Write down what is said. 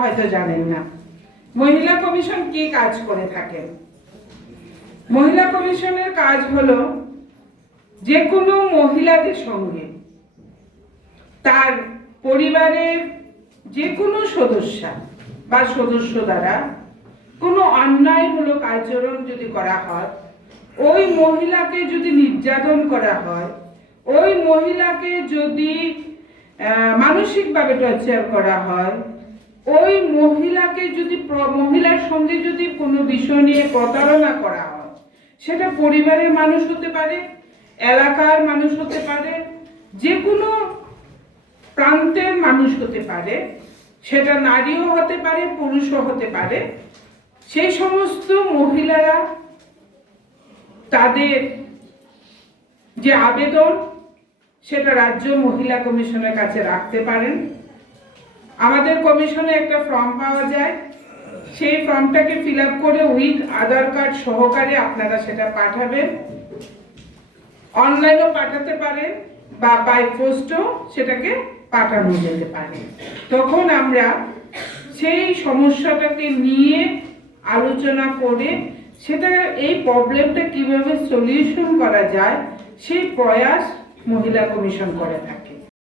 হয়তো জানেন না মহিলা কমিশন কি কাজ করে থাকে। মহিলা কমিশনের কাজ হলো যে কোনো মহিলাদের সঙ্গে তার পরিবারের যে কোনো সদস্য বা সদস্য দ্বারা কোনো অন্যায়মূলক আচরণ যদি করা হয়, ওই মহিলাকে যদি নির্যাতন করা হয়, ওই মহিলাকে যদি মানসিকভাবে টর্চার করা হয়, ওই মহিলাকে যদি মহিলার সঙ্গে যদি কোনো বিষয় নিয়ে প্রতারণা করা হয়, সেটা পরিবারের মানুষ হতে পারে, এলাকার মানুষ হতে পারে, যে কোনো প্রান্তের মানুষ হতে পারে, সেটা নারীও হতে পারে, পুরুষও হতে পারে। সেই সমস্ত মহিলারা তাদের যে আবেদন সেটা রাজ্য মহিলা কমিশনের কাছে রাখতে পারেন। আমাদের কমিশনে একটা ফর্ম পাওয়া যায়, সেই ফর্মটাকে ফিল আপ করে উইথ আধার কার্ড সহকারে আপনারা সেটা পাঠাবেন। অনলাইনেও পাঠাতে পারেন বা বাই পোস্টও সেটাকে পাঠানো যেতে পারে। তখন আমরা সেই সমস্যাটাকে নিয়ে আলোচনা করে সেটা এই প্রবলেমটা কিভাবে সলিউশন করা যায় সেই প্রয়াস মহিলা কমিশন করে থাকে।